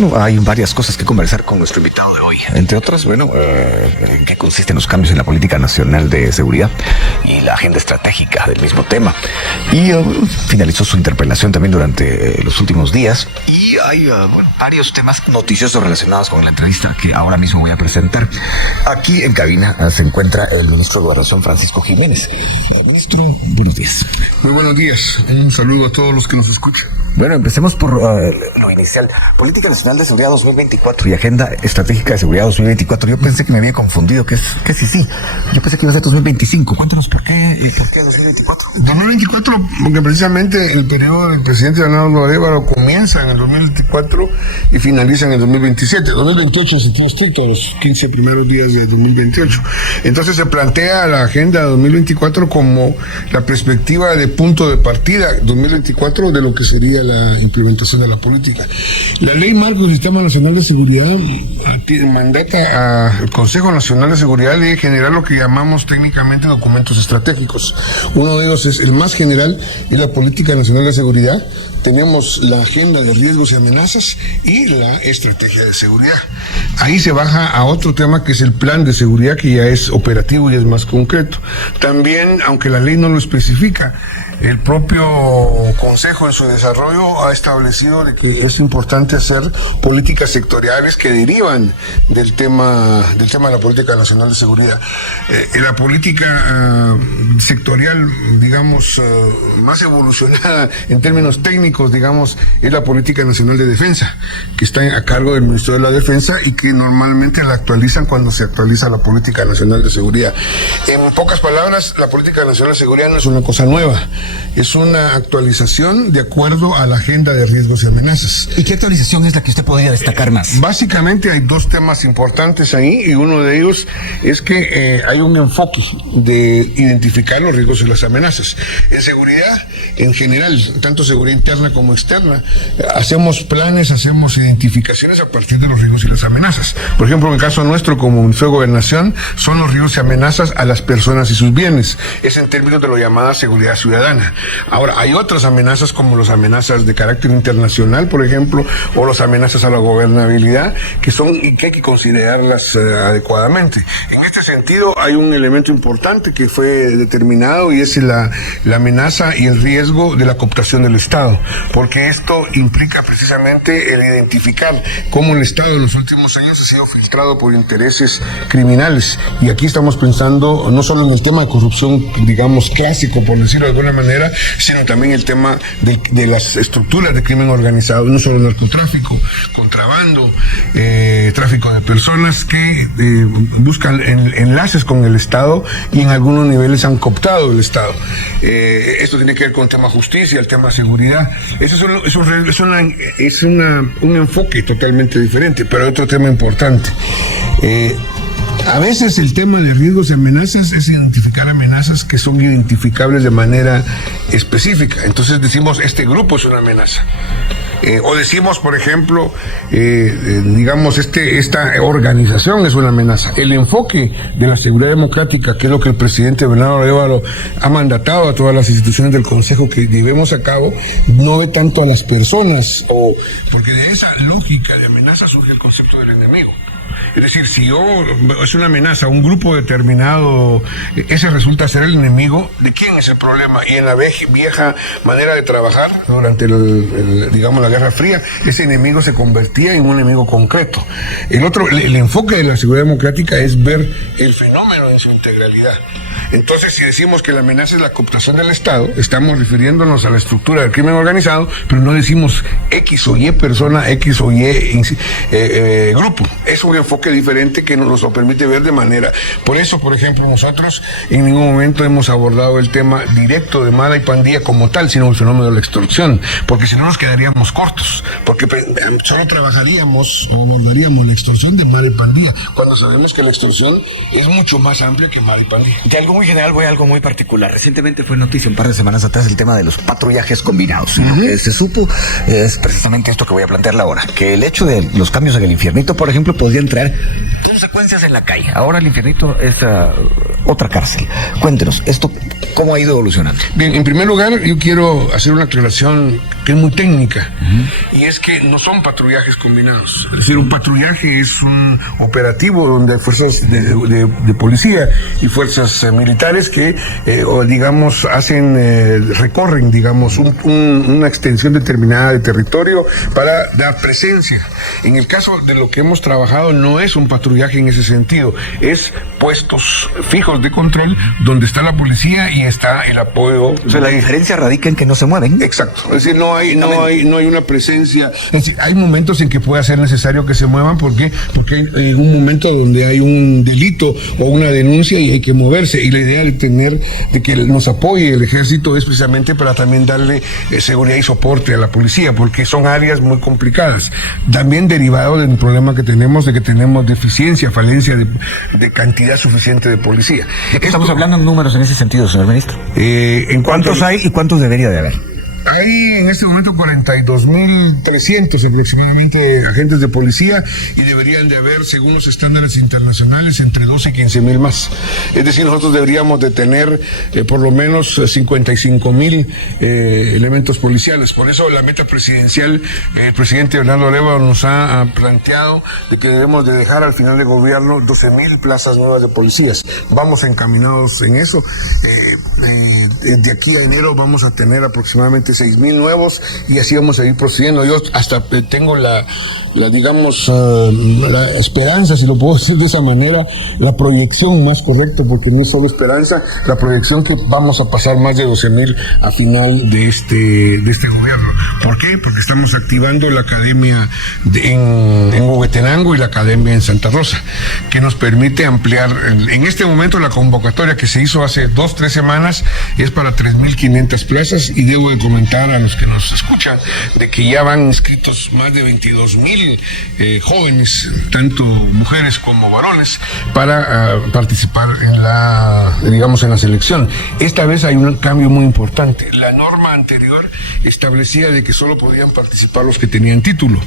bueno, hay varias cosas que conversar con nuestro invitado de hoy. Entre otras, bueno, en qué consisten los cambios en la política nacional de seguridad y la agenda estratégica del mismo tema. Y finalizó su interpelación también durante los últimos días. Y hay varios temas noticiosos relacionados con la entrevista que ahora mismo voy a presentar. Aquí en cabina se encuentra el ministro de Gobernación, Francisco Jiménez. Ministro, buenos días. Muy buenos días. Un saludo a todos los que nos escuchan. Bueno, empecemos por lo inicial. Política Nacional de Seguridad 2024 y Agenda Estratégica de Seguridad 2024. Yo pensé que me había confundido, que sí. Yo pensé que iba a ser 2025. Cuéntanos por qué 2024. 2024, porque precisamente el periodo del presidente Bernardo Arévalo comienza en el 2024 y finaliza en el 2027. 2028 en sentido estricto, los 15 primeros días de 2028. Entonces se plantea la Agenda 2024 como la perspectiva de punto de partida 2024 de lo que sería la implementación de la política. La Ley Marco del Sistema Nacional de Seguridad mandata al Consejo Nacional de Seguridad de generar lo que llamamos técnicamente documentos estratégicos. Uno de ellos es el más general, es la Política Nacional de Seguridad. Tenemos la agenda de riesgos y amenazas y la estrategia de seguridad. Ahí se baja a otro tema que es el plan de seguridad, que ya es operativo y es más concreto. También, aunque la ley no lo especifica, el propio Consejo en su desarrollo ha establecido de que es importante hacer políticas sectoriales que derivan del tema de la Política Nacional de Seguridad. La política sectorial, digamos, más evolucionada en términos técnicos, digamos, es la Política Nacional de Defensa, que está a cargo del Ministerio de la Defensa y que normalmente la actualizan cuando se actualiza la Política Nacional de Seguridad. En pocas palabras, la Política Nacional de Seguridad no es una cosa nueva. Es una actualización de acuerdo a la agenda de riesgos y amenazas. ¿Y qué actualización es la que usted podría destacar más? Básicamente hay dos temas importantes ahí, y uno de ellos es que hay un enfoque de identificar los riesgos y las amenazas. En seguridad, en general, tanto seguridad interna como externa, hacemos planes, hacemos identificaciones a partir de los riesgos y las amenazas. Por ejemplo, en el caso nuestro como Ministerio de Gobernación, son los riesgos y amenazas a las personas y sus bienes. Es en términos de lo llamada seguridad ciudadana. Ahora, hay otras amenazas como las amenazas de carácter internacional, por ejemplo, o las amenazas a la gobernabilidad, que son y que hay que considerarlas adecuadamente. En este sentido, hay un elemento importante que fue determinado y es la amenaza y el riesgo de la cooptación del Estado, porque esto implica precisamente el identificar cómo el Estado en los últimos años ha sido filtrado por intereses criminales. Y aquí estamos pensando no solo en el tema de corrupción, digamos, clásico, por decirlo de alguna manera, sino también el tema de las estructuras de crimen organizado, no solo narcotráfico, contrabando, tráfico de personas que buscan enlaces con el Estado y en algunos niveles han cooptado el Estado. Esto tiene que ver con el tema justicia, el tema seguridad. Ese es un enfoque totalmente diferente, pero hay otro tema importante. A veces el tema de riesgos y amenazas es identificar amenazas que son identificables de manera específica. Entonces decimos, este grupo es una amenaza. O decimos, por ejemplo, digamos, esta organización es una amenaza. El enfoque de la seguridad democrática, que es lo que el presidente Bernardo Arévalo ha mandatado a todas las instituciones del Consejo que llevemos a cabo, no ve tanto a las personas, porque de esa lógica de amenaza surge el concepto del enemigo. Es decir, si es una amenaza a un grupo determinado, ese resulta ser el enemigo, ¿de quién es el problema? Y en la vieja manera de trabajar, durante digamos, la Guerra Fría, ese enemigo se convertía en un enemigo concreto. El enfoque de la seguridad democrática es ver el fenómeno en su integralidad. Entonces, si decimos que la amenaza es la cooptación del Estado, estamos refiriéndonos a la estructura del crimen organizado, pero no decimos X o Y persona, X o Y grupo. Es un enfoque diferente que nos lo permite ver de manera. Por eso, por ejemplo, nosotros en ningún momento hemos abordado el tema directo de mala y pandilla como tal, sino el fenómeno de la extorsión, porque si no nos quedaríamos cortos, porque solo trabajaríamos o abordaríamos la extorsión de mala y pandilla, cuando sabemos que la extorsión es mucho más amplia que mala y pandilla. De algo muy general voy a algo muy particular. Recientemente fue noticia un par de semanas atrás el tema de los patrullajes combinados. Se supo, es precisamente esto que voy a plantearle ahora, que el hecho de los cambios en el Infiernito, por ejemplo, podrían traer consecuencias en la calle. Ahora el Infiernito es otra cárcel. Cuéntenos, ¿esto ¿Cómo ha ido evolucionando? Bien, en primer lugar, yo quiero hacer una aclaración que es muy técnica, y es que no son patrullajes combinados. Es decir, un patrullaje es un operativo donde hay fuerzas de policía y fuerzas militares que, digamos, recorren, digamos, una extensión determinada de territorio para dar presencia. En el caso de lo que hemos trabajado, no es un patrullaje en ese sentido, es puestos fijos de control donde está la policía y está el apoyo. O sea, la diferencia radica en que no se mueven. Exacto, es decir, no hay una presencia. Es decir, hay momentos en que puede ser necesario que se muevan, porque hay un momento donde hay un delito o una denuncia y hay que moverse, y la idea de que nos apoye el ejército es precisamente para también darle seguridad y soporte a la policía, porque son áreas muy complicadas, también derivado del problema que tenemos de que tenemos deficiencia, falencia de cantidad suficiente de policía. ¿De qué estamos hablando en números en ese sentido, señor ministro? ¿Cuántos hay y cuántos debería de haber? Hay en este momento 42.300 aproximadamente agentes de policía, y deberían de haber, según los estándares internacionales, entre 12 y 15.000 más. Es decir, nosotros deberíamos de tener por lo menos 55.000 elementos policiales. Por eso la meta presidencial, el presidente Bernardo Arévalo nos ha planteado de que debemos de dejar al final de gobierno 12.000 plazas nuevas de policías. Vamos encaminados en eso. De aquí a enero vamos a tener aproximadamente 6.000 nuevos, y así vamos a ir procediendo. Yo hasta tengo la esperanza, si lo puedo decir de esa manera, la proyección más correcta, porque no es solo esperanza, la proyección que vamos a pasar más de 12.000 a final de este gobierno. ¿Por qué? Porque estamos activando la academia en Huehuetenango y la academia en Santa Rosa, que nos permite ampliar. En este momento la convocatoria que se hizo hace 2-3 semanas es para 3.500 plazas, y debo de comentar a los que nos escuchan de que ya van inscritos más de 22.000 jóvenes, tanto mujeres como varones, para participar en la selección. Esta vez hay un cambio muy importante. La norma anterior establecía de que solo podían participar los que tenían título.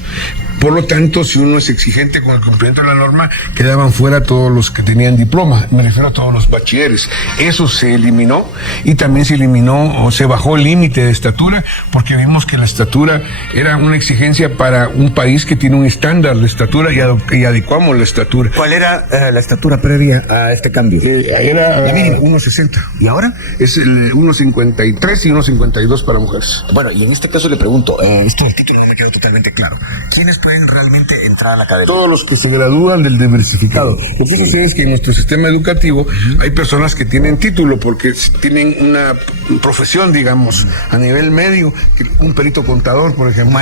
Por lo tanto, si uno es exigente con el cumplimiento de la norma, quedaban fuera todos los que tenían diploma, me refiero a todos los bachilleres. Eso se eliminó, y también se eliminó o se bajó el límite de estatura, porque vimos que la estatura era una exigencia para un país que tiene un estándar de estatura, y adecuamos la estatura. ¿Cuál era la estatura previa a este cambio? Era 1.60. ¿Y ahora? Es el 1.53 y 1.52 para mujeres. Bueno, y en este caso le pregunto, esto del título no me quedó totalmente claro. ¿Quiénes pueden realmente entrar a la academia? Todos los que se gradúan del diversificado. Lo que sucede es que en nuestro sistema educativo hay personas que tienen título porque tienen una profesión, digamos, a nivel medio, un perito contador, por ejemplo,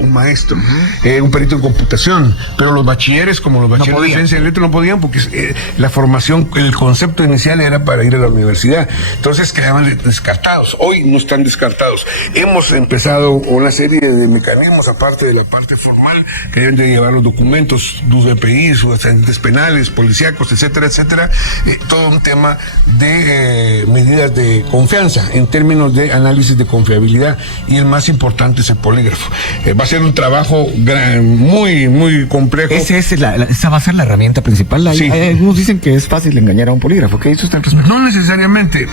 un maestro, un perito en computación, pero los bachilleres, como los bachilleres de ciencia en letras, no podían, porque la formación, el concepto inicial era para ir a la universidad, entonces quedaban descartados. Hoy no están descartados. Hemos empezado una serie de mecanismos, aparte de la parte formal, que deben de llevar los documentos, sus DPI, sus antecedentes penales, policíacos, etcétera, etcétera, todo un tema de medidas de confianza, en términos de análisis de confiabilidad, y el más importante es el polígrafo. Va a ser un trabajo muy, muy complejo. Esa va a ser la herramienta principal. Sí. Algunos dicen que es fácil engañar a un polígrafo. ¿Qué dice usted al respecto? No necesariamente.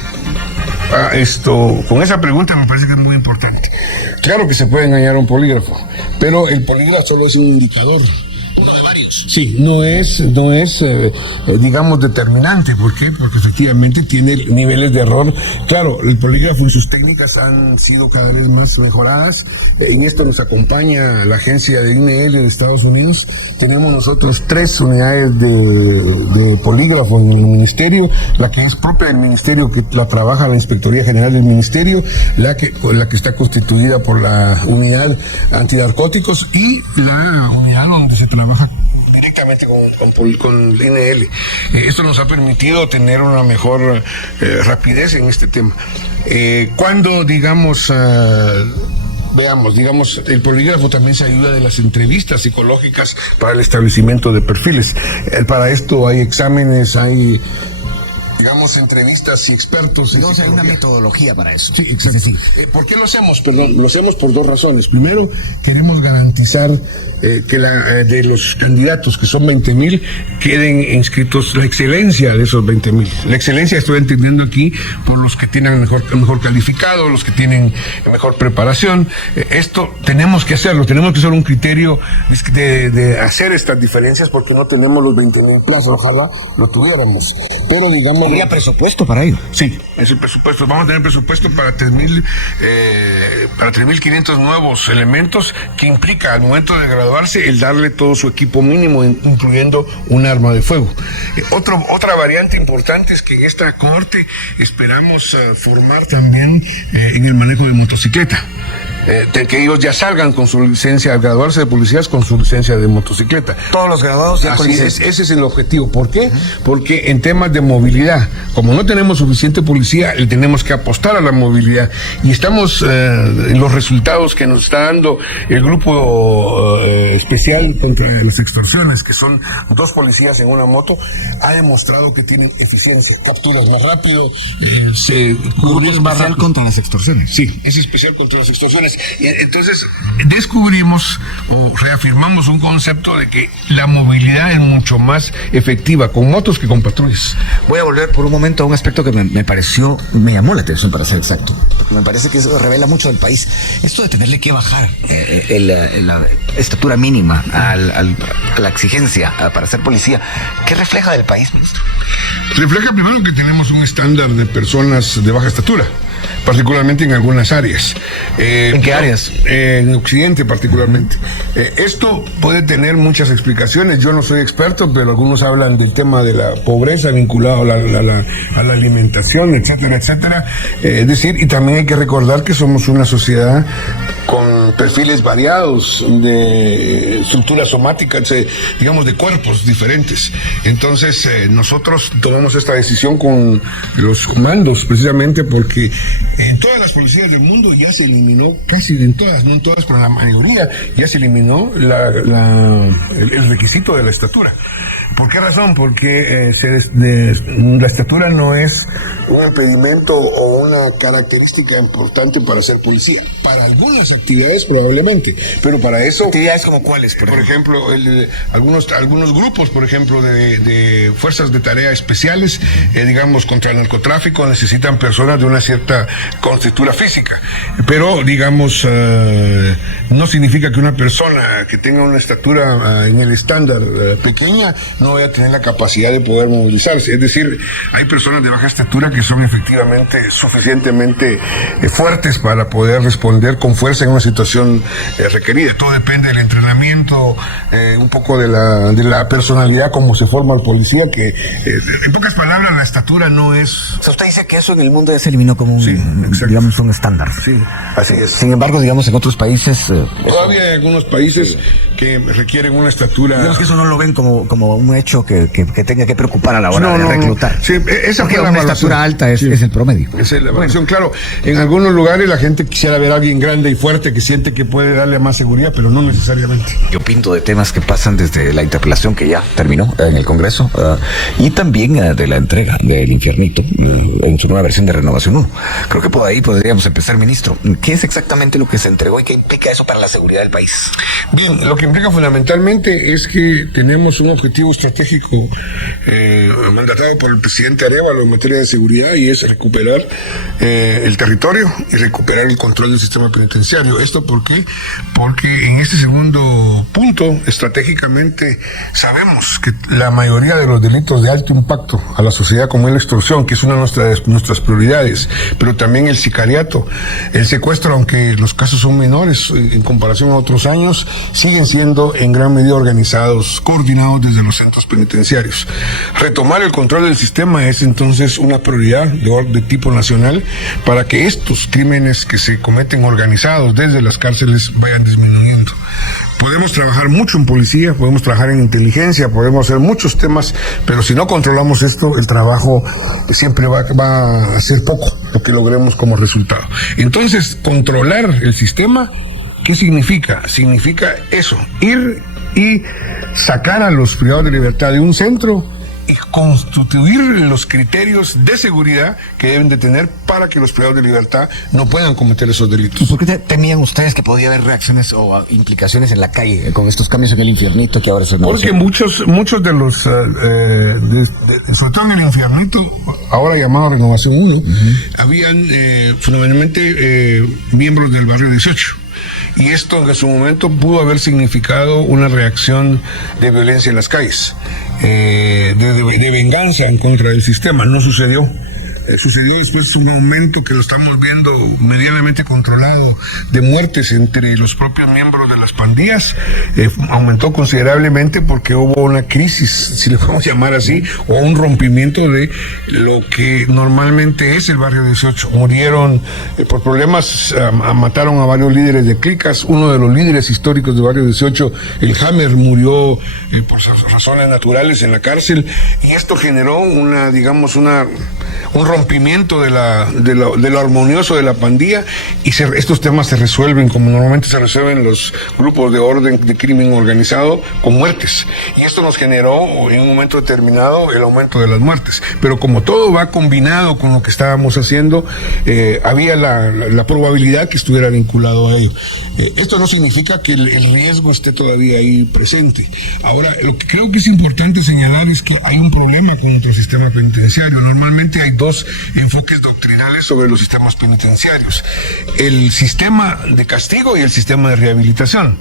Con esa pregunta me parece que es muy importante. Claro que se puede engañar a un polígrafo, pero el polígrafo solo es un indicador. Uno de varios. Sí, no es digamos, determinante. ¿Por qué? Porque efectivamente tiene niveles de error. Claro, el polígrafo y sus técnicas han sido cada vez más mejoradas. En esto nos acompaña la agencia de INL de Estados Unidos. Tenemos nosotros 3 unidades de polígrafo en el ministerio, la que es propia del ministerio, que la trabaja la Inspectoría General del Ministerio, la que está constituida por la unidad antinarcóticos, y la unidad donde se trabaja directamente con INL. Esto nos ha permitido tener una mejor rapidez en este tema. Cuando, digamos, el polígrafo también se ayuda de las entrevistas psicológicas para el establecimiento de perfiles. Para esto hay exámenes, hay hacemos entrevistas y expertos. Entonces hay una metodología para eso. Sí, exacto. Sí. ¿Por qué lo hacemos? Perdón, lo hacemos por dos razones. Primero, queremos garantizar que de los candidatos, que son 20,000, queden inscritos la excelencia de esos 20,000. La excelencia estoy entendiendo aquí por los que tienen mejor calificado, los que tienen mejor preparación. Esto tenemos que hacerlo, tenemos que usar un criterio de hacer estas diferencias porque no tenemos los 20,000 plazas, ojalá lo tuviéramos. Pero digamos... ¿Habría presupuesto para ello? Sí, es el presupuesto. Vamos a tener presupuesto para 3,500 nuevos elementos, que implica al momento de graduarse el darle todo su equipo mínimo, incluyendo un arma de fuego. Otra variante importante es que en esta cohorte esperamos formar también en el manejo de motocicleta. Que ellos ya salgan con su licencia, al graduarse de policías, con su licencia de motocicleta. Todos los graduados ya con licencia. Ese es el objetivo. ¿Por qué? Porque en temas de movilidad, como no tenemos suficiente policía, le tenemos que apostar a la movilidad. Y estamos en los resultados que nos está dando el grupo especial contra las extorsiones, que son 2 policías en una moto, ha demostrado que tienen eficiencia, capturas más rápido, se cubren más rápido. Contra las extorsiones. Sí, es especial contra las extorsiones. Y entonces descubrimos o reafirmamos un concepto de que la movilidad es mucho más efectiva con motos que con patrullas. Voy a volver por un momento a un aspecto que me llamó la atención, para ser exacto, porque me parece que eso revela mucho del país. Esto de tenerle que bajar la estatura mínima a la exigencia para ser policía, ¿qué refleja del país, ministro? Refleja primero que tenemos un estándar de personas de baja estatura, particularmente en algunas áreas. ¿En qué áreas? En Occidente particularmente. Esto puede tener muchas explicaciones. Yo no soy experto, pero algunos hablan del tema de la pobreza vinculado a la alimentación, etcétera, etcétera. Es decir, y también hay que recordar que somos una sociedad con perfiles variados de estructuras somáticas, digamos, de cuerpos diferentes. Entonces, nosotros tomamos esta decisión con los comandos, precisamente porque en todas las policías del mundo ya se eliminó, casi en todas, no en todas, pero en la mayoría, ya se eliminó el requisito de la estatura. ¿Por qué razón? Porque la estatura no es un impedimento o una característica importante para ser policía. Para algunas actividades probablemente, pero para eso... ¿Actividades como cuáles? Por ejemplo, algunos grupos, por ejemplo, de fuerzas de tarea especiales, digamos, contra el narcotráfico, necesitan personas de una cierta constitución física. Pero, digamos, no significa que una persona que tenga una estatura en el estándar pequeña no vaya a tener la capacidad de poder movilizarse. Es decir, hay personas de baja estatura que son efectivamente suficientemente fuertes para poder responder con fuerza en una situación requerida. Todo depende del entrenamiento, un poco de la personalidad, como se forma el policía, que en pocas palabras la estatura no es... O sea, usted dice que eso en el mundo ya se eliminó como un estándar. Sí, así es. Sin embargo, digamos, en otros países... Todavía hay algunos países que requieren una estatura... Digamos que eso no lo ven como un hecho que tenga que preocupar a la hora de reclutar. Sí, esa porque una estatura alta es el promedio. Esa es la evaluación, claro. En algunos lugares la gente quisiera ver a alguien grande y fuerte que siente que puede darle más seguridad, pero no necesariamente. Yo pinto de temas que pasan desde la interpelación que ya terminó en el Congreso y también de la entrega del Infiernito en su nueva versión de Renovación 1. Creo que por ahí podríamos empezar, ministro. ¿Qué es exactamente lo que se entregó y qué implica eso para la seguridad del país? Bien, lo que implica fundamentalmente es que tenemos un objetivo estratégico mandatado por el presidente Arévalo en materia de seguridad, y es recuperar el territorio y recuperar el control del sistema penitenciario. ¿Esto por qué? Porque en este segundo punto, estratégicamente, sabemos que la mayoría de los delitos de alto impacto a la sociedad, como es la extorsión, que es una de nuestras prioridades, pero también el sicariato, el secuestro, aunque los casos son menores en comparación a otros años, siguen siendo en gran medida organizados, coordinados desde los centros penitenciarios. Retomar el control del sistema es entonces una prioridad de tipo nacional para que estos crímenes que se cometen organizados desde las cárceles vayan disminuyendo. Podemos trabajar mucho en policía, podemos trabajar en inteligencia, podemos hacer muchos temas, pero si no controlamos esto, el trabajo siempre va a ser poco lo que logremos como resultado. Entonces, controlar el sistema, ¿qué significa? Significa eso, ir y sacar a los privados de libertad de un centro y constituir los criterios de seguridad que deben de tener para que los privados de libertad no puedan cometer esos delitos. ¿Y por qué temían ustedes que podía haber reacciones o implicaciones en la calle con estos cambios en el Infiernito que ahora se Porque muchos de los, sobre todo en el Infiernito, ahora llamado Renovación 1, habían fundamentalmente miembros del barrio 18. Y esto en su momento pudo haber significado una reacción de violencia en las calles, de venganza en contra del sistema. No sucedió. Sucedió después un aumento que lo estamos viendo medianamente controlado de muertes entre los propios miembros de las pandillas. Aumentó considerablemente porque hubo una crisis, si le podemos llamar así, o un rompimiento de lo que normalmente es el barrio 18. Murieron por problemas, mataron a varios líderes de clicas. Uno de los líderes históricos del barrio 18, el Hammer, murió por razones naturales en la cárcel, y esto generó un rompimiento de lo armonioso de la pandilla, y estos temas se resuelven como normalmente se resuelven los grupos de orden de crimen organizado, con muertes, y esto nos generó en un momento determinado el aumento de las muertes. Pero como todo va combinado con lo que estábamos haciendo, había la probabilidad que estuviera vinculado a ello. Esto no significa que el riesgo esté todavía ahí presente. Ahora, lo que creo que es importante señalar es que hay un problema con nuestro sistema penitenciario. Normalmente hay dos enfoques doctrinales sobre los sistemas penitenciarios: el sistema de castigo y el sistema de rehabilitación.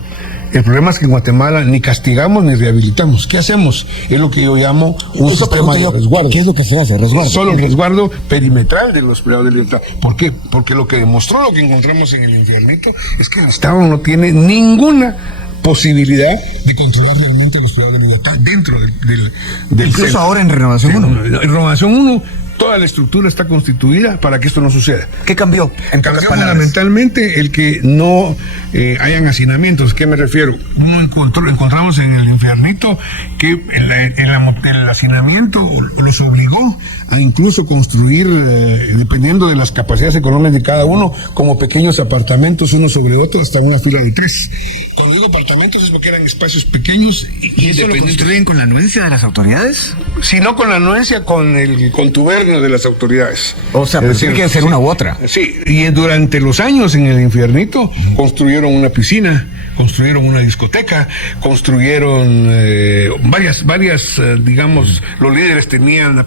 El problema es que en Guatemala ni castigamos ni rehabilitamos. ¿Qué hacemos? Es lo que yo llamo un sistema de resguardo. ¿Qué es lo que se hace? Resguardo. Solo el resguardo perimetral de los privados de libertad. ¿Por qué? Porque lo que demostró lo que encontramos en el Infiernito es que el Estado no tiene ninguna posibilidad de controlar realmente a los privados de libertad dentro del incluso centro. Ahora en Renovación 1. En Renovación 1, toda la estructura está constituida para que esto no suceda. ¿Qué cambió? Cambió fundamentalmente el que no hayan hacinamientos. ¿Qué me refiero? Encontramos en el Infiernito que el hacinamiento los obligó a incluso construir, dependiendo de las capacidades económicas de cada uno, como pequeños apartamentos uno sobre otro, hasta una fila de 3. Cuando digo apartamentos es lo que eran espacios pequeños ¿Y eso lo construyen con la anuencia de las autoridades? Si no con la anuencia, con el contubernio de las autoridades. O sea, pues tiene que ser una u otra. Sí, y durante los años en el Infiernito construyeron una piscina, construyeron una discoteca, construyeron varias, digamos, los líderes tenían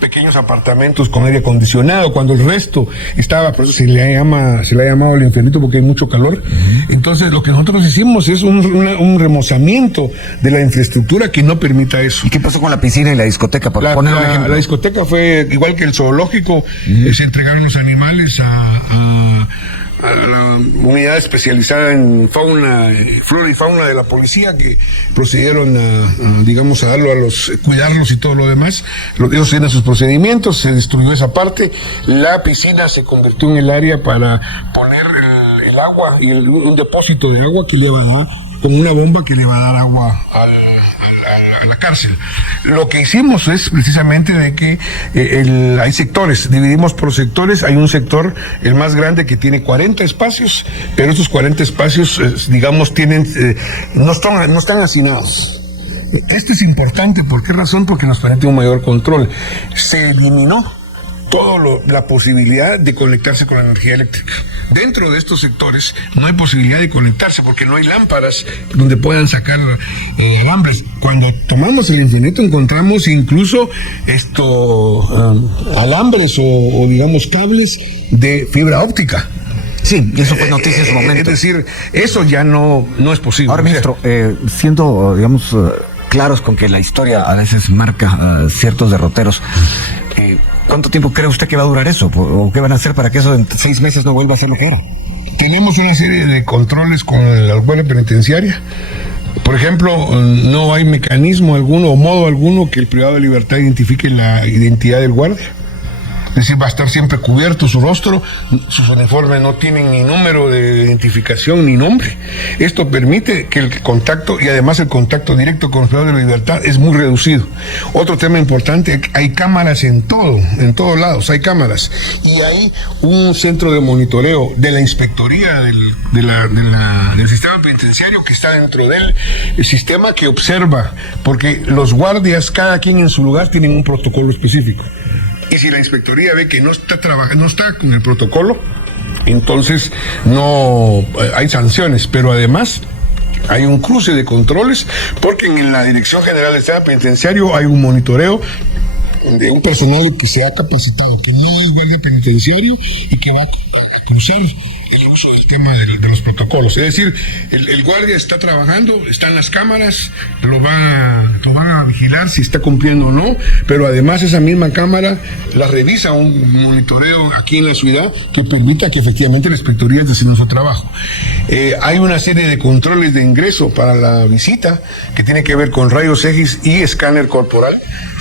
pequeños apartamentos con aire acondicionado, cuando el resto estaba, por eso se le ha llamado el Infiernito, porque hay mucho calor. Entonces lo que nosotros hicimos es un remozamiento de la infraestructura que no permita eso. ¿Y qué pasó con la piscina y la discoteca? La discoteca fue igual que el zoológico. Se entregaron los animales a la unidad especializada en flora y fauna de la policía, que procedieron a darlo cuidarlos y todo lo demás. Ellos tienen sus procedimientos, se destruyó esa parte. La piscina se convirtió en el área para poner el agua y un depósito de agua que le va a dar, con una bomba que le va a dar agua a la cárcel. Lo que hicimos es precisamente de que hay sectores, dividimos por sectores. Hay un sector, el más grande, que tiene 40 espacios, pero estos 40 espacios, digamos, no están hacinados. Esto es importante. ¿Por qué razón? Porque nos permite un mayor control. Se eliminó toda la posibilidad de conectarse con la energía eléctrica. Dentro de estos sectores no hay posibilidad de conectarse porque no hay lámparas donde puedan sacar alambres. Cuando tomamos el Infiernito encontramos incluso alambres o digamos cables de fibra óptica. Sí, y eso fue noticia en su momento. Es decir, eso ya no es posible. Ahora, ministro, siendo, digamos, claros con que la historia a veces marca ciertos derroteros, ¿cuánto tiempo cree usted que va a durar eso? ¿O qué van a hacer para que eso en 6 meses no vuelva a ser lo que era? Tenemos una serie de controles con la escuela penitenciaria. Por ejemplo, no hay mecanismo alguno o modo alguno que el privado de libertad identifique la identidad del guardia. es decir, va a estar siempre cubierto su rostro, sus uniformes no tienen ni número de identificación ni nombre. Esto permite que el contacto, y además el contacto directo con los privados de la libertad es muy reducido. Otro tema importante, hay cámaras en todos lados hay cámaras, y hay un centro de monitoreo de la inspectoría del sistema penitenciario que está dentro del sistema, que observa, porque los guardias, cada quien en su lugar, tienen un protocolo específico. Y si la inspectoría ve que no está con el protocolo, entonces no hay sanciones, pero además hay un cruce de controles, porque en la Dirección General del Sistema Penitenciario hay un monitoreo de un personal que se ha capacitado, que no es guardia penitenciario y que va a cruzar el uso del tema de los protocolos. Es decir, el guardia está trabajando, están las cámaras, lo van a vigilar si está cumpliendo o no, pero además esa misma cámara la revisa un monitoreo aquí en la ciudad que permita que efectivamente la inspectoría esté haciendo su trabajo. Hay una serie de controles de ingreso para la visita que tiene que ver con rayos X y escáner corporal.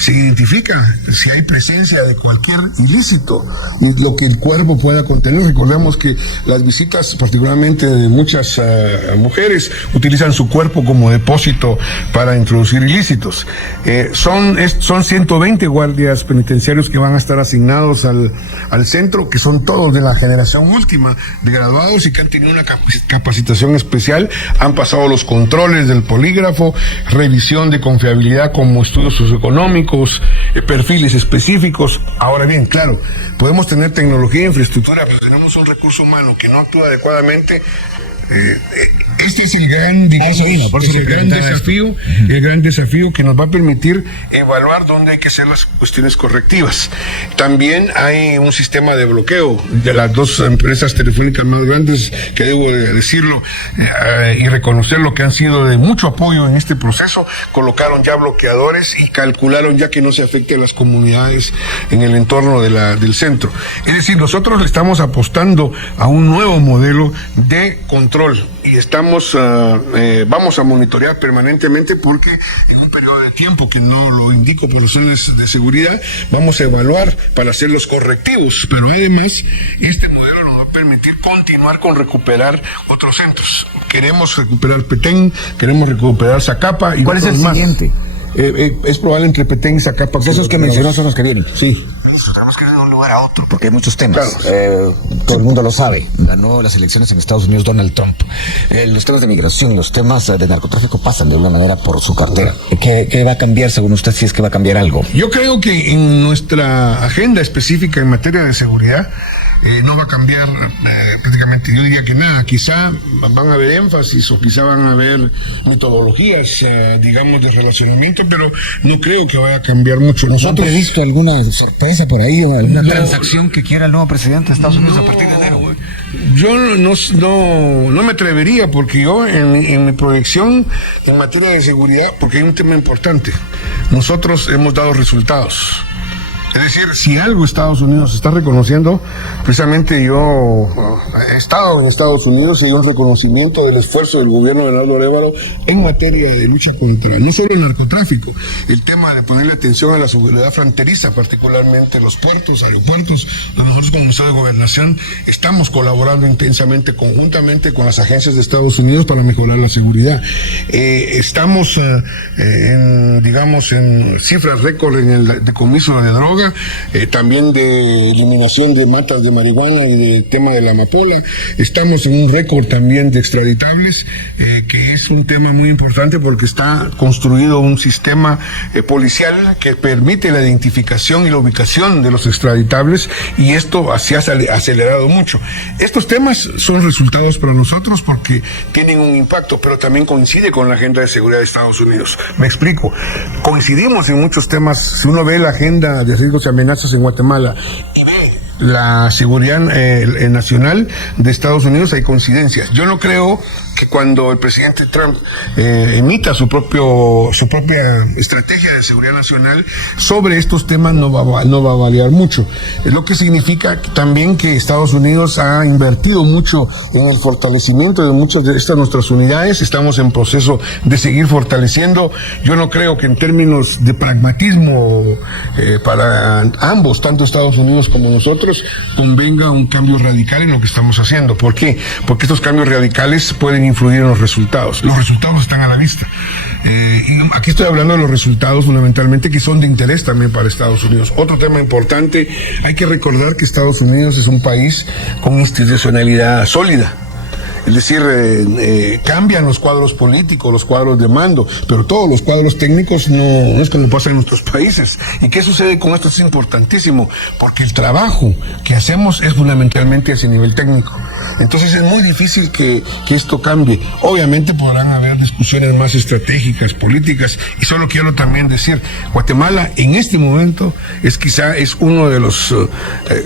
Se identifica si hay presencia de cualquier ilícito y lo que el cuerpo pueda contener. Recordemos que las visitas, particularmente de muchas mujeres, utilizan su cuerpo como depósito para introducir ilícitos. Son 120 guardias penitenciarios que van a estar asignados al centro, que son todos de la generación última de graduados y que han tenido una capacitación especial, han pasado los controles del polígrafo, revisión de confiabilidad como estudios socioeconómicos, perfiles específicos. Ahora bien, claro, podemos tener tecnología e infraestructura, pero tenemos un recurso humano que no actúa adecuadamente. Este es el gran, gran desafío que nos va a permitir evaluar dónde hay que hacer las cuestiones correctivas. También hay un sistema de bloqueo de las dos empresas telefónicas más grandes, que debo de decirlo y reconocerlo, que han sido de mucho apoyo en este proceso. Colocaron ya bloqueadores y calcularon ya que no se afecte a las comunidades en el entorno del centro. Es decir, nosotros le estamos apostando a un nuevo modelo de control y vamos a monitorear permanentemente, porque en un periodo de tiempo que no lo indico por razones de seguridad, vamos a evaluar para hacer los correctivos, pero además este modelo nos va a permitir continuar con recuperar otros centros. Queremos recuperar Petén, queremos recuperar Zacapa y ¿cuál es el siguiente? Es probable entre Petén y Zacapa. Esos que mencionó son los que vienen. Sí. Tenemos que ir de un lugar a otro, porque hay muchos temas. Claro. Todo el mundo lo sabe. Ganó las elecciones en Estados Unidos Donald Trump. Los temas de migración, los temas de narcotráfico pasan de alguna manera por su cartera. ¿Qué va a cambiar según usted, si es que va a cambiar algo? Yo creo que en nuestra agenda específica en materia de seguridad no va a cambiar prácticamente, yo diría que nada. Quizá van a haber énfasis o quizá van a haber metodologías, digamos, de relacionamiento, pero no creo que vaya a cambiar mucho. ¿Nosotros han visto alguna sorpresa por ahí o alguna transacción que quiera el nuevo presidente de Estados Unidos a partir de enero? Yo no me atrevería, porque yo en mi proyección en materia de seguridad, porque hay un tema importante, nosotros hemos dado resultados. Es decir, si algo Estados Unidos está reconociendo, precisamente yo he estado en Estados Unidos y hay un reconocimiento del esfuerzo del gobierno de Leonardo Arévalo en materia de lucha contra, no solo el narcotráfico, el tema de ponerle atención a la seguridad fronteriza, particularmente los puertos, aeropuertos. Nosotros como Ministerio de Gobernación estamos colaborando intensamente, conjuntamente con las agencias de Estados Unidos para mejorar la seguridad. Estamos en cifras récord en el decomiso de droga, también de eliminación de matas de marihuana y de tema de la amapola. Estamos en un récord también de extraditables, que es un tema muy importante porque está construido un sistema policial que permite la identificación y la ubicación de los extraditables, y esto se ha acelerado mucho. Estos temas son resultados para nosotros porque tienen un impacto, pero también coincide con la agenda de seguridad de Estados Unidos. Me explico. Coincidimos en muchos temas. Si uno ve la agenda de riesgos y amenazas en Guatemala y ve la seguridad nacional de Estados Unidos hay coincidencias. Yo no creo que cuando el presidente Trump emita su propia estrategia de seguridad nacional sobre estos temas no va a variar mucho. Es lo que significa también que Estados Unidos ha invertido mucho en el fortalecimiento de muchas de estas nuestras unidades. Estamos en proceso de seguir fortaleciendo. Yo no creo que en términos de pragmatismo para ambos, tanto Estados Unidos como nosotros, convenga un cambio radical en lo que estamos haciendo. ¿Por qué? Porque estos cambios radicales pueden influir en los resultados. Los resultados están a la vista. Aquí estoy hablando de los resultados fundamentalmente que son de interés también para Estados Unidos. Otro tema importante, hay que recordar que Estados Unidos es un país con institucionalidad sólida. Es decir, cambian los cuadros políticos, los cuadros de mando, pero todos los cuadros técnicos no es como pasa en nuestros países. ¿Y qué sucede con esto? Es importantísimo, porque el trabajo que hacemos es fundamentalmente a ese nivel técnico. Entonces es muy difícil que esto cambie. Obviamente podrán haber discusiones más estratégicas, políticas, y solo quiero también decir, Guatemala en este momento quizá es uno de los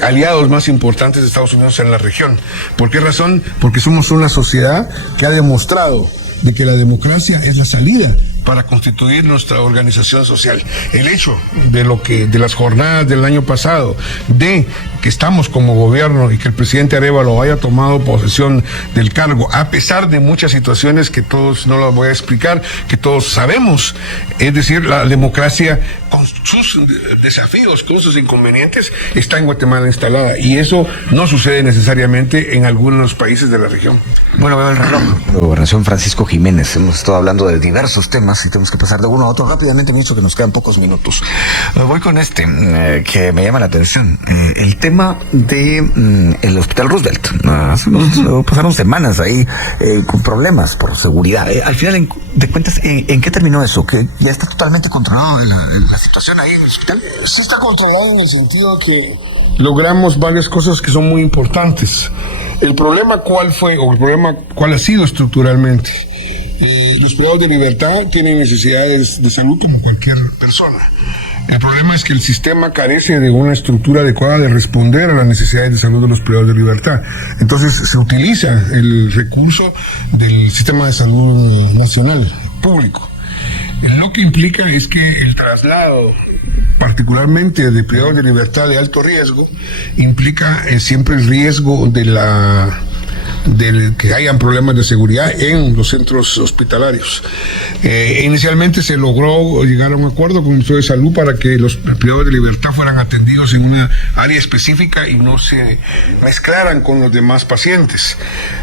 aliados más importantes de Estados Unidos en la región. ¿Por qué razón? Porque somos una sociedad que ha demostrado de que la democracia es la salida para constituir nuestra organización social. El hecho de las jornadas del año pasado, de que estamos como gobierno y que el presidente Arévalo haya tomado posesión del cargo, a pesar de muchas situaciones que todos no las voy a explicar, que todos sabemos, es decir, la democracia con sus desafíos, con sus inconvenientes, está en Guatemala instalada, y eso no sucede necesariamente en algunos países de la región. Bueno, veo el reloj. Gobernación Francisco Jiménez. Hemos estado hablando de diversos temas y tenemos que pasar de uno a otro rápidamente, ministro, que nos quedan pocos minutos. Voy con que me llama la atención. El tema de el Hospital Roosevelt. Pasaron semanas ahí con problemas por seguridad. Al final de cuentas, ¿en qué terminó eso? ¿Que ya está totalmente controlado la situación ahí en el hospital? Se está controlado en el sentido que logramos varias cosas que son muy importantes. El problema cuál ha sido estructuralmente. Los privados de libertad tienen necesidades de salud como cualquier persona. El problema es que el sistema carece de una estructura adecuada de responder a las necesidades de salud de los privados de libertad. Entonces se utiliza el recurso del sistema de salud nacional, público. Lo que implica es que el traslado, particularmente de privados de libertad de alto riesgo, implica siempre el riesgo de que hayan problemas de seguridad en los centros hospitalarios. Inicialmente se logró llegar a un acuerdo con el Ministerio de Salud para que los privados de libertad fueran atendidos en una área específica y no se mezclaran con los demás pacientes.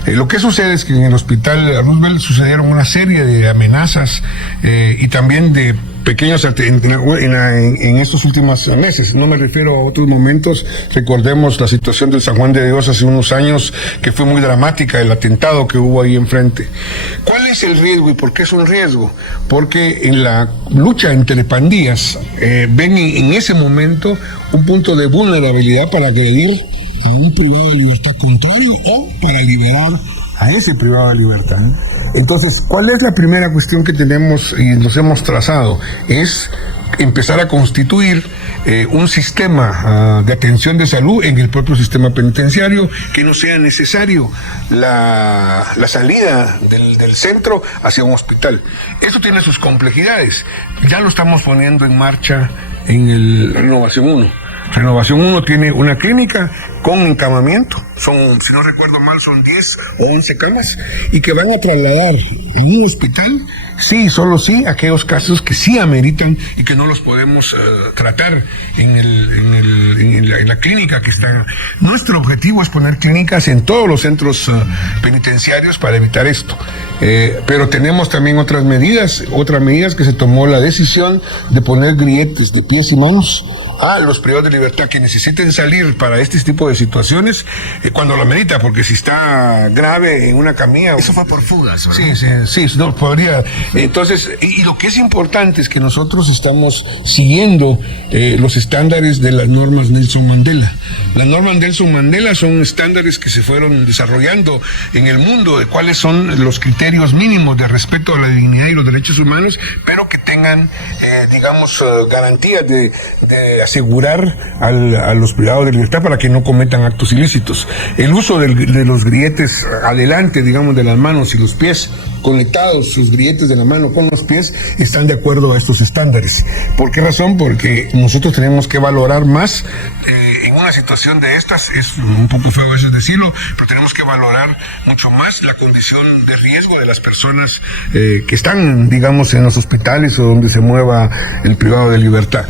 Lo que sucede es que en el Hospital Roosevelt sucedieron una serie de amenazas y también de pequeños en estos últimos meses. No me refiero a otros momentos. Recordemos la situación del San Juan de Dios hace unos años, que fue muy dramática, el atentado que hubo ahí enfrente. ¿Cuál es el riesgo y por qué es un riesgo? Porque en la lucha entre pandillas ven en ese momento un punto de vulnerabilidad para agredir a un privado de libertad contrario o para liberar a ese privado de libertad. Entonces, ¿cuál es la primera cuestión que tenemos y nos hemos trazado? Es empezar a constituir un sistema de atención de salud en el propio sistema penitenciario, que no sea necesario la salida del centro hacia un hospital. Esto tiene sus complejidades. Ya lo estamos poniendo en marcha en el Renovación 1. Renovación 1 tiene una clínica con encamamiento, si no recuerdo mal, son 10 o 11 camas, y que van a trasladar en un hospital, sí, solo sí, aquellos casos que sí ameritan y que no los podemos tratar en la clínica que está. Nuestro objetivo es poner clínicas en todos los centros penitenciarios para evitar esto. Pero tenemos también otras medidas que se tomó la decisión de poner grilletes de pies y manos a los privados de libertad que necesiten salir para este tipo de situaciones cuando lo amerita, porque si está grave en una camilla. Eso fue por fugas, ¿verdad? Sí, no podría. Entonces, y lo que es importante es que nosotros estamos siguiendo los estándares de las normas Nelson Mandela. Las normas Nelson Mandela son estándares que se fueron desarrollando en el mundo de cuáles son los criterios mínimos de respeto a la dignidad y los derechos humanos, pero que tengan, garantías de asegurar a los privados de libertad para que no cometan cometan actos ilícitos. El uso de los grilletes adelante, digamos, de las manos y los pies conectados, sus grilletes de la mano con los pies, están de acuerdo a estos estándares. ¿Por qué razón? Porque nosotros tenemos que valorar más en una situación de estas, es un poco feo a veces decirlo, pero tenemos que valorar mucho más la condición de riesgo de las personas que están, digamos, en los hospitales o donde se mueva el privado de libertad.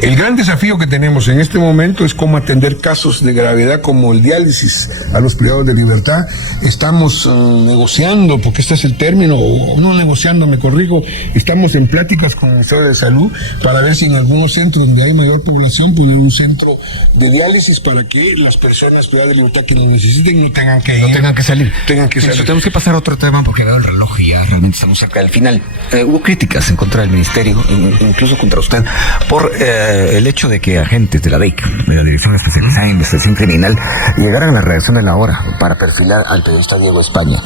El gran desafío que tenemos en este momento es cómo atender casos de gravedad como el diálisis a los privados de libertad. Estamos negociando, porque este es el término, o no negociando, me corrijo, estamos en pláticas con el Ministerio de Salud para ver si en algunos centros donde hay mayor población poner un centro de diálisis para que las personas privadas de libertad que lo necesiten no tengan que ir, No tengan que salir. Tengan que salir. Eso, tenemos que pasar a otro tema porque veo el reloj y ya realmente estamos cerca del final. Hubo críticas en contra del ministerio, incluso contra usted, por el hecho de que agentes de la DEIC, de la Dirección Especializada en Investigación Criminal, llegaran a la redacción de La Hora para perfilar al periodista Diego España.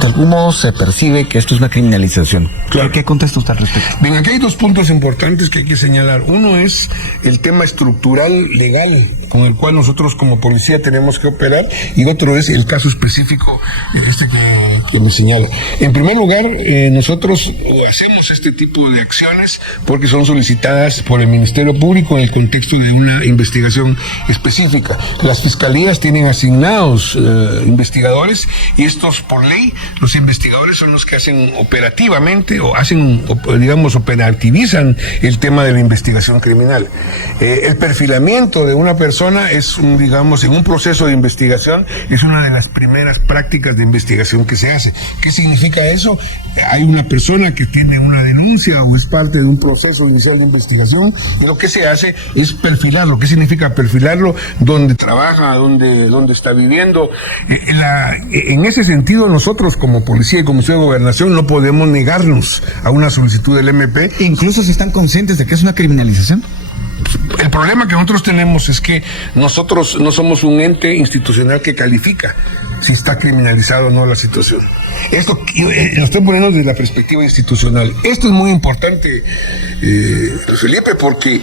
De algún modo se percibe que esto es una criminalización. Claro. ¿Qué contesta usted al respecto? Bien, aquí hay dos puntos importantes que hay que señalar. Uno es el tema estructural legal con el cual nosotros como policía tenemos que operar, y otro es el caso específico que me señala. En primer lugar, nosotros hacemos este tipo de acciones porque son solicitadas por el Ministerio Público en el contexto de una investigación específica. Las fiscalías tienen asignados investigadores, y estos, por ley, los investigadores son los que hacen operativamente o hacen, digamos, operativizan el tema de la investigación criminal. El perfilamiento de una persona es, digamos, en un proceso de investigación, es una de las primeras prácticas de investigación que se hace. ¿Qué significa eso? Hay una persona que tiene una denuncia o es parte de un proceso inicial de investigación, y lo que se hace es perfilarlo. ¿Qué significa perfilarlo? ¿Dónde trabaja? ¿Dónde está viviendo? En ese sentido, nosotros como policía y como Ministerio de Gobernación no podemos negarnos a una solicitud del MP. ¿Incluso se están conscientes de que es una criminalización? El problema que nosotros tenemos es que nosotros no somos un ente institucional que califica si está criminalizado o no la situación. Esto lo estoy poniendo desde la perspectiva institucional. Esto es muy importante, Felipe, porque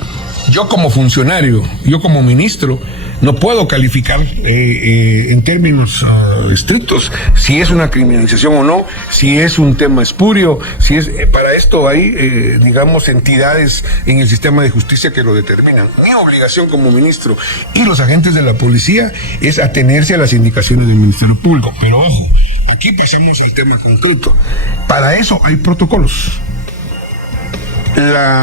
yo como funcionario, yo como ministro, no puedo calificar en términos estrictos si es una criminalización o no, si es un tema espurio, si es para esto hay, digamos, entidades en el sistema de justicia que lo determinan. Mi obligación como ministro y los agentes de la policía es atenerse a las indicaciones del Ministerio Público. Pero ojo, aquí pasamos al tema concreto. Para eso hay protocolos.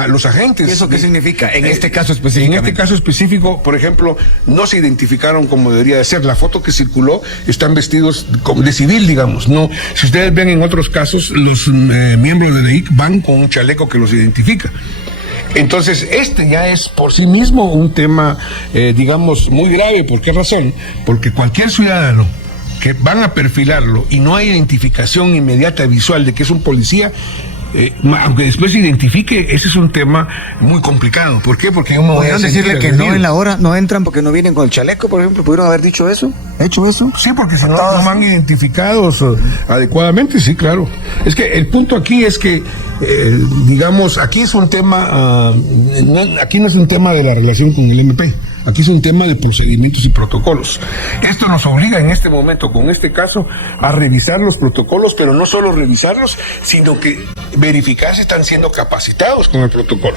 Los agentes... ¿Eso qué significa en este caso En específicamente? este caso específico, por ejemplo, no se identificaron como debería de ser. La foto que circuló están vestidos de civil, digamos. No, si ustedes ven en otros casos, los miembros de la DEIC van con un chaleco que los identifica. Entonces, este ya es por sí mismo un tema, digamos, muy grave. ¿Por qué razón? Porque cualquier ciudadano que van a perfilarlo y no hay identificación inmediata visual de que es un policía, aunque después se identifique, ese es un tema muy complicado. ¿Por qué? Porque uno ¿Pudieron decirle que no en la hora, no entran porque no vienen con el chaleco, por ejemplo? ¿Pudieron haber dicho eso? ¿Hecho eso? Sí, porque si no van identificados adecuadamente, sí, claro. Es que el punto aquí es que, digamos, aquí es un tema, aquí no es un tema de la relación con el MP. Aquí es un tema de procedimientos y protocolos. Esto nos obliga en este momento, con este caso, a revisar los protocolos, pero no solo revisarlos, sino que verificar si están siendo capacitados con el protocolo.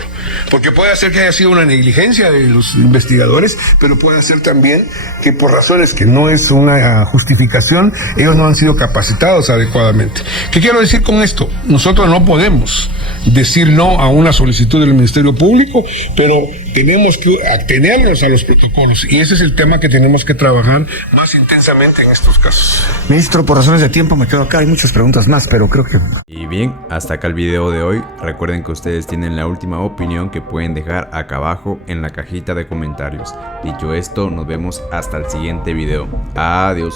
Porque puede ser que haya sido una negligencia de los investigadores, pero puede ser también que por razones que no es una justificación, ellos no han sido capacitados adecuadamente. ¿Qué quiero decir con esto? Nosotros no podemos decir no a una solicitud del Ministerio Público, pero tenemos que atenernos a los protocolos, y ese es el tema que tenemos que trabajar más intensamente en estos casos. Ministro, por razones de tiempo me quedo acá, hay muchas preguntas más, pero creo que... Y bien, hasta acá el video de hoy. Recuerden que ustedes tienen la última opinión que pueden dejar acá abajo en la cajita de comentarios. Dicho esto, nos vemos hasta el siguiente video. Adiós.